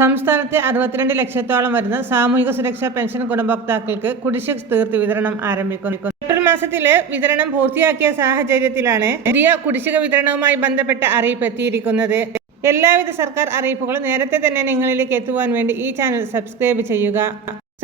സംസ്ഥാനത്തെ അറുപത്തിരണ്ട് ലക്ഷത്തോളം വരുന്ന സാമൂഹിക സുരക്ഷാ പെൻഷൻ ഗുണഭോക്താക്കൾക്ക് കുടിശ്ശിക തീർത്ത് വിതരണം ആരംഭിക്കുന്നു. ഏപ്രിൽ മാസത്തിലെ വിതരണം പൂർത്തിയാക്കിയ സാഹചര്യത്തിലാണ് പുതിയ കുടിശ്ശിക വിതരണവുമായി ബന്ധപ്പെട്ട അറിയിപ്പ് എത്തിയിരിക്കുന്നത്. എല്ലാവിധ സർക്കാർ അറിയിപ്പുകളും നേരത്തെ തന്നെ നിങ്ങളിലേക്ക് എത്തുവാൻ വേണ്ടി ഈ ചാനൽ സബ്സ്ക്രൈബ് ചെയ്യുക.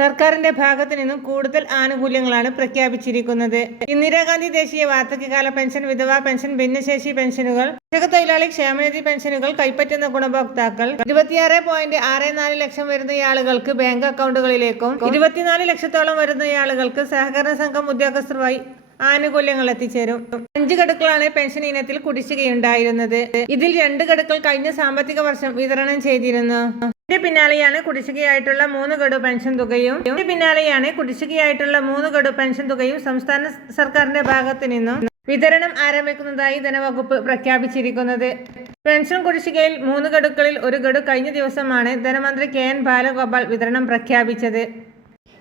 സർക്കാരിന്റെ ഭാഗത്തു നിന്നും കൂടുതൽ ആനുകൂല്യങ്ങളാണ് പ്രഖ്യാപിച്ചിരിക്കുന്നത്. ഇന്ദിരാഗാന്ധി ദേശീയ വാർദ്ധക്യകാല പെൻഷൻ വിധവാ പെൻഷൻ ഭിന്നശേഷി പെൻഷനുകൾ തൊഴിലാളി ക്ഷേമനിധി പെൻഷനുകൾ കൈപ്പറ്റുന്ന ഗുണഭോക്താക്കൾ ഇരുപത്തിയാറ് പോയിന്റ് ആറ് നാല് ലക്ഷം വരുന്ന ആളുകൾക്ക് ബാങ്ക് അക്കൗണ്ടുകളിലേക്കും ഇരുപത്തിനാല് ലക്ഷത്തോളം വരുന്ന ആളുകൾക്ക് സഹകരണ സംഘം ഉദ്യോഗസ്ഥരുമായി ആനുകൂല്യങ്ങൾ എത്തിച്ചേരും. അഞ്ച് ഘടുക്കളാണ് പെൻഷൻ ഇനത്തിൽ കുടിശ്ശികയുണ്ടായിരുന്നത്. ഇതിൽ രണ്ട് ഘടുക്കൾ കഴിഞ്ഞ സാമ്പത്തിക വർഷം വിതരണം ചെയ്തിരുന്നു. ഇതിന്റെ പിന്നാലെയാണ് കുടിശ്ശികയായിട്ടുള്ള മൂന്ന് ഗഡു പെൻഷൻ തുകയും. ഇതിന്റെ പിന്നാലെയാണ് കുടിശ്ശികയായിട്ടുള്ള മൂന്ന് ഗഡു പെൻഷൻ തുകയും സംസ്ഥാന സർക്കാരിന്റെ ഭാഗത്തു നിന്നും വിതരണം ആരംഭിക്കുന്നതായി ധനവകുപ്പ് പ്രഖ്യാപിച്ചിരിക്കുന്നത്. പെൻഷൻ കുടിശ്ശികയിൽ മൂന്ന് ഗഡുക്കളിൽ ഒരു ഗഡു കഴിഞ്ഞ ദിവസമാണ് ധനമന്ത്രി കെ എൻ ബാലഗോപാൽ വിതരണം പ്രഖ്യാപിച്ചത്.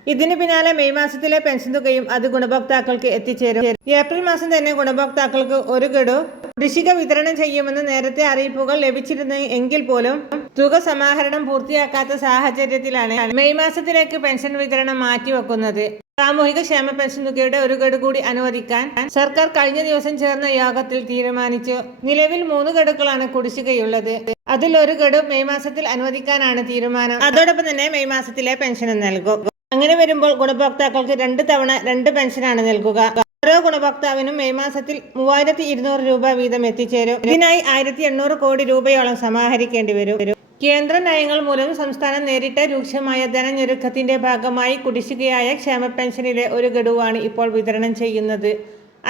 ഇതിന് പിന്നാലെ മെയ് മാസത്തിലെ പെൻഷൻ തുകയും അത് ഗുണഭോക്താക്കൾക്ക് എത്തിച്ചേരും. ഏപ്രിൽ മാസം തന്നെ ഗുണഭോക്താക്കൾക്ക് ഒരു ഗഡു കുടിശ്ശിക വിതരണം ചെയ്യുമെന്ന് നേരത്തെ അറിയിപ്പുകൾ ലഭിച്ചിരുന്നു എങ്കിൽ പോലും തുക സമാഹരണം പൂർത്തിയാക്കാത്ത സാഹചര്യത്തിലാണ് മെയ് മാസത്തിലേക്ക് പെൻഷൻ വിതരണം മാറ്റിവെക്കുന്നത്. സാമൂഹിക ക്ഷേമ പെൻഷൻ തുകയുടെ ഒരു ഗഡു കൂടി അനുവദിക്കാൻ സർക്കാർ കഴിഞ്ഞ ദിവസം ചേർന്ന യോഗത്തിൽ തീരുമാനിച്ചു. നിലവിൽ മൂന്ന് ഗഡുക്കളാണ് കുടിശ്ശികയുള്ളത്. അതിൽ ഒരു ഗഡു മെയ് മാസത്തിൽ അനുവദിക്കാനാണ് തീരുമാനം. അതോടൊപ്പം തന്നെ മെയ് മാസത്തിലെ പെൻഷനും നൽകും. അങ്ങനെ വരുമ്പോൾ ഗുണഭോക്താക്കൾക്ക് രണ്ട് തവണ രണ്ട് പെൻഷനാണ് നൽകുക. ഓരോ ഗുണഭോക്താവിനും മെയ് മാസത്തിൽ മൂവായിരത്തി ഇരുന്നൂറ് രൂപ വീതം എത്തിച്ചേരും. ഇതിനായി ആയിരത്തി എണ്ണൂറ് കോടി രൂപയോളം സമാഹരിക്കേണ്ടി വരും. കേന്ദ്ര നയങ്ങൾ മൂലം സംസ്ഥാനം നേരിട്ട രൂക്ഷമായ ധനഞ്ഞൊരുക്കത്തിന്റെ ഭാഗമായി കുടിശ്ശികയായ ക്ഷേമ പെൻഷനിലെ ഒരു ഗഡുവാണ് ഇപ്പോൾ വിതരണം ചെയ്യുന്നത്.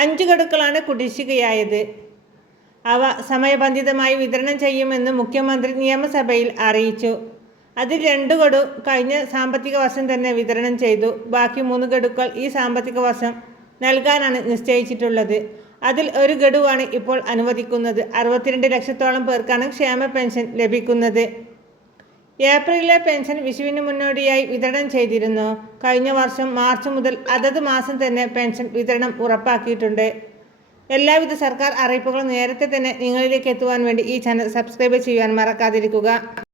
അഞ്ച് ഗഡുക്കളാണ് കുടിശ്ശികയായത്. അവ സമയബന്ധിതമായി വിതരണം ചെയ്യുമെന്ന് മുഖ്യമന്ത്രി നിയമസഭയിൽ അറിയിച്ചു. അതിൽ രണ്ട് ഗഡു കഴിഞ്ഞ സാമ്പത്തിക വർഷം തന്നെ വിതരണം ചെയ്തു. ബാക്കി മൂന്ന് ഗഡുക്കൾ ഈ സാമ്പത്തിക വർഷം നൽകാനാണ് നിശ്ചയിച്ചിട്ടുള്ളത്. അതിൽ ഒരു ഗഡുവാണ് ഇപ്പോൾ അനുവദിക്കുന്നത്. അറുപത്തിരണ്ട് ലക്ഷത്തോളം പേർക്കാണ് ക്ഷേമ പെൻഷൻ ലഭിക്കുന്നത്. ഏപ്രിലിലെ പെൻഷൻ വിഷുവിന് മുന്നോടിയായി വിതരണം ചെയ്തിരുന്നു. കഴിഞ്ഞ വർഷം മാർച്ച് മുതൽ അതത് മാസം തന്നെ പെൻഷൻ വിതരണം ഉറപ്പാക്കിയിട്ടുണ്ട്. എല്ലാവിധ സർക്കാർ അറിയിപ്പുകളും നേരത്തെ തന്നെ നിങ്ങളിലേക്ക് എത്തുവാൻ വേണ്ടി ഈ ചാനൽ സബ്സ്ക്രൈബ് ചെയ്യുവാൻ മറക്കാതിരിക്കുക.